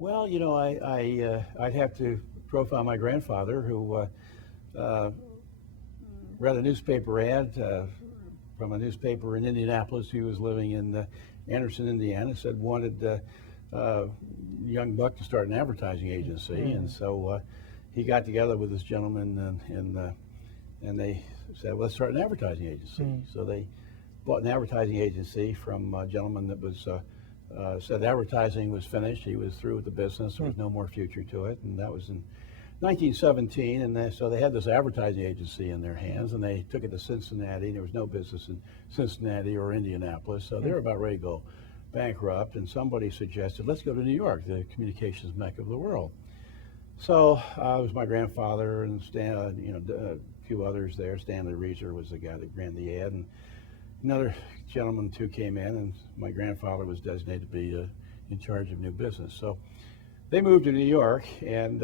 Well, I'd have to profile my grandfather, who uh, read a newspaper ad from a newspaper in Indianapolis. He was living in Anderson, Indiana. Said wanted uh, young buck to start an advertising agency, and Mm. so he got together with this gentleman, and they said, "Let's start an advertising agency." Mm. So they bought an advertising agency from a gentleman that was said advertising was finished. He was through with the business. There Mm. was no more future to it, and that was in 1917. And so they had this advertising agency in their hands, and they took it to Cincinnati. There was no business in Cincinnati or Indianapolis, so they Mm. were about ready to go bankrupt. And somebody suggested, "Let's go to New York, the communications mecca of the world." So it was my grandfather and a few others there. Stanley Reeser was the guy that ran the ad, and another gentleman too came in, and my grandfather was designated to be in charge of new business. So they moved to New York, and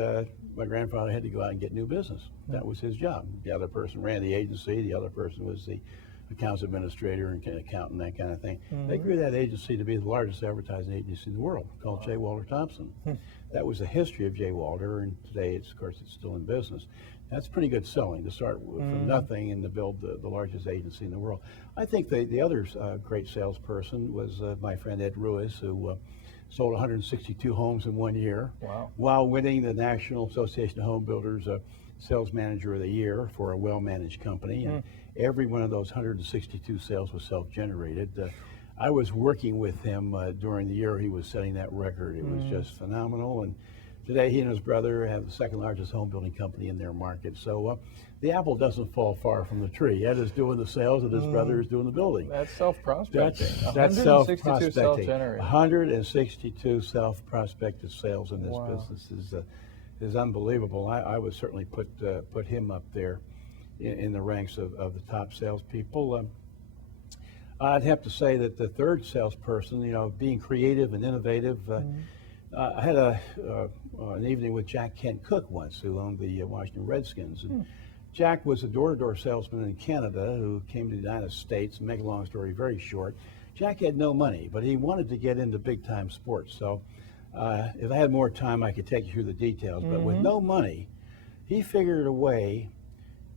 my grandfather had to go out and get new business. Mm. That was his job. The other person ran the agency. The other person was the accounts administrator and accountant, that kind of thing. They Mhm. grew that agency to be the largest advertising agency in the world, called J. Walter Thompson. Hmm. That was the history of J. Walter, and today, of course, it's still in business. That's pretty good selling, to start from Mm. nothing and to build the largest agency in the world. I think the other great salesperson was my friend Ed Ruiz, who sold 162 homes in 1 year, Wow. while winning the National Association of Home Builders Sales Manager of the Year for a well-managed company. And Mm. every one of those 162 sales was self-generated. I was working with him during the year he was setting that record. It was Mm. just phenomenal. And today, he and his brother have the second largest home building company in their market. So the apple doesn't fall far from the tree. Ed is doing the sales, and his brother is doing the building. That's self-prospecting. That's 162 self-prospecting. self-generated. 162 self-prospected sales in this Wow. business is unbelievable. I would certainly put him up there in the ranks of the top salespeople. I'd have to say that the third salesperson, being creative and innovative. Mm. I had an evening with Jack Kent Cooke once, who owned the Washington Redskins. And Mm. Jack was a door-to-door salesman in Canada who came to the United States. Make a long story very short, Jack had no money, but he wanted to get into big-time sports. So if I had more time, I could take you through the details. But with Mhm. no money, he figured a way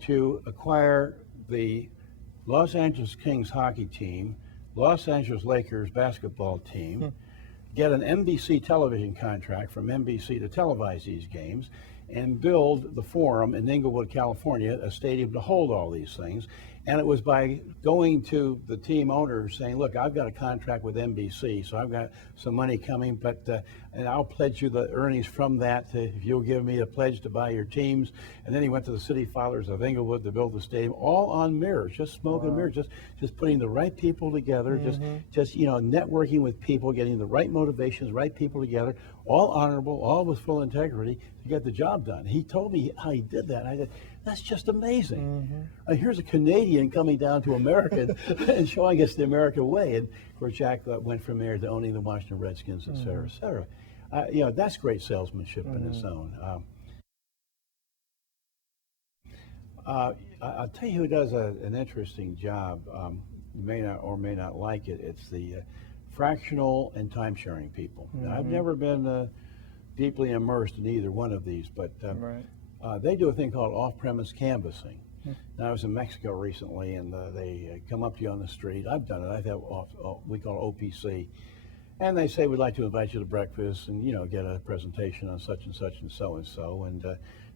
to acquire the Los Angeles Kings hockey team, Los Angeles Lakers basketball team, Hmm. get an NBC television contract from NBC to televise these games, and build the Forum in Inglewood, California, a stadium to hold all these things. And it was by going to the team owners saying, "Look, I've got a contract with NBC, so I've got some money coming, but and I'll pledge you the earnings from that if you'll give me a pledge to buy your teams." And then he went to the city fathers of Inglewood to build the stadium, all on mirrors, just smoke and Wow. mirrors, just putting the right people together, Mhm. just networking with people, getting the right motivations, right people together, all honorable, all with full integrity to get the job done. He told me how he did that. I said, "That's just amazing." Mhm. Here's a Canadian coming down to America and showing us the American way. And of course, Jack went from there to owning the Washington Redskins, et cetera, et cetera. That's great salesmanship in its Mhm. own. I'll tell you who does an interesting job. You may not or may not like it. It's the fractional and time sharing people. Now, I've Mhm. never been deeply immersed in either one of these, but Right. they do a thing called off-premise canvassing. Hmm. Now, I was in Mexico recently, and they come up to you on the street. I've done it. I've had we call it OPC, and they say, "We'd like to invite you to breakfast, and get a presentation on such and such and so and so." And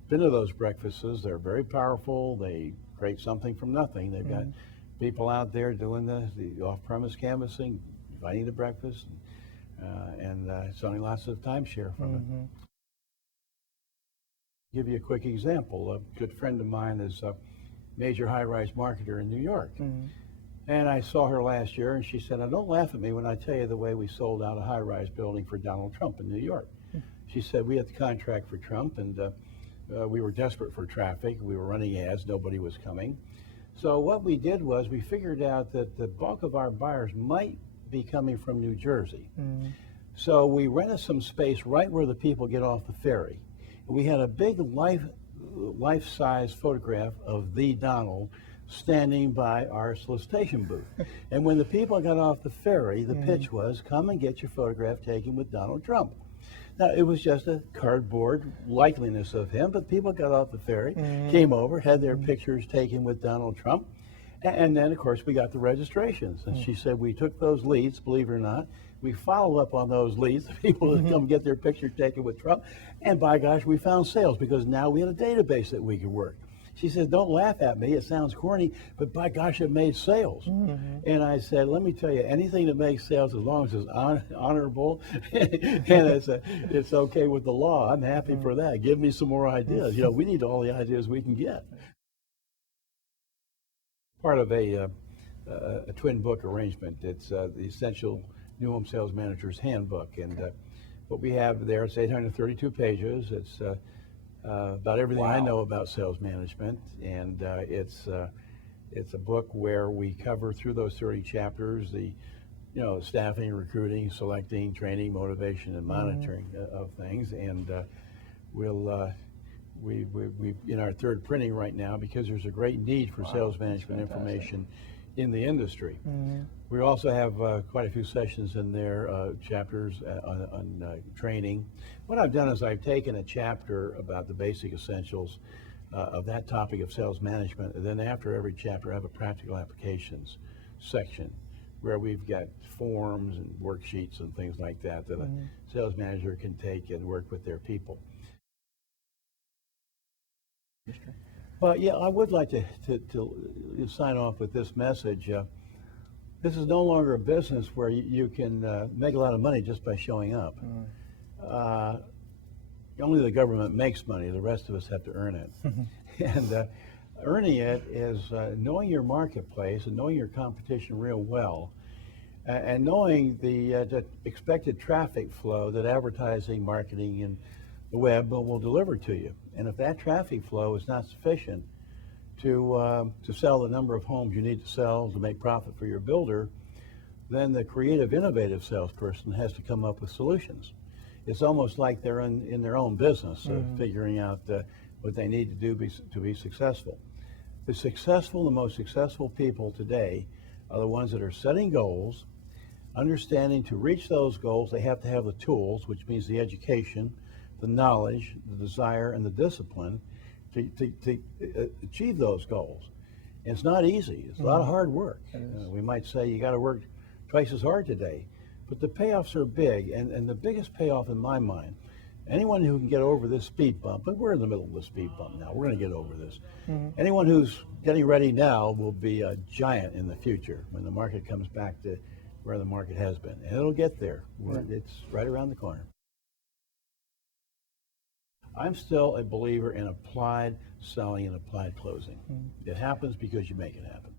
been to those breakfasts. They're very powerful. They create something from nothing. They've got Mhm. people out there doing the off-premise canvassing, inviting to breakfast, and selling lots of timeshare from it. Mhm. Give you a quick example. A good friend of mine is a major high-rise marketer in New York. Mhm. And I saw her last year, and she said, "Now, don't laugh at me when I tell you the way we sold out a high-rise building for Donald Trump in New York." She said, "We had the contract for Trump, and we were desperate for traffic. We were running ads. Nobody was coming. So what we did was we figured out that the bulk of our buyers might be coming from New Jersey. Mhm. So we rented some space right where the people get off the ferry. We had a big life-size photograph of the Donald standing by our solicitation booth. And when the people got off the ferry, the pitch was, come and get your photograph taken with Donald Trump. Now, it was just a cardboard likeliness of him, but people got off the ferry, came over, had their pictures taken with Donald Trump, and then, of course, we got the registrations. And she said we took those leads, believe it or not. We follow up on those leads, the people that come get their picture taken with Trump, and by gosh, we found sales because now we had a database that we could work. She said, don't laugh at me, it sounds corny, but by gosh, it made sales. And I said, let me tell you, anything that makes sales, as long as it's honorable and it's okay with the law, I'm happy for that. Give me some more ideas. You know, we need all the ideas we can get. Part of a twin book arrangement. It's the Essential New Home Sales Manager's Handbook. And what we have there, it's 832 pages. It's about everything I know about sales management, and it's a book where we cover through those 30 chapters the staffing, recruiting, selecting, training, motivation, and monitoring of things. And we in our third printing right now because there's a great need for sales management information in the industry. We also have quite a few sessions in there, chapters on training. What I've done is I've taken a chapter about the basic essentials of that topic of sales management, and then after every chapter I have a practical applications section where we've got forms and worksheets and things like that that a sales manager can take and work with their people. Well, yeah, I would like to sign off with this message. This is no longer a business where you can make a lot of money just by showing up. Only the government makes money. The rest of us have to earn it. And earning it is knowing your marketplace and knowing your competition real well, and knowing the expected traffic flow that advertising, marketing, and the web will deliver to you. And if that traffic flow is not sufficient to sell the number of homes you need to sell to make profit for your builder, then the creative, innovative salesperson has to come up with solutions. It's almost like they're in their own business, figuring out what they need to do to be successful. The most successful people today are the ones that are setting goals, understanding to reach those goals, they have to have the tools, which means the education, the knowledge, the desire, and the discipline to achieve those goals. And it's not easy. It's a lot of hard work. We might say you got to work twice as hard today, but the payoffs are big. And the biggest payoff in my mind, anyone who can get over this speed bump, but we're in the middle of the speed bump now, we're going to get over this. Anyone who's getting ready now will be a giant in the future when the market comes back to where the market has been. And it'll get there. It's right around the corner. I'm still a believer in applied selling and applied closing. It happens because you make it happen.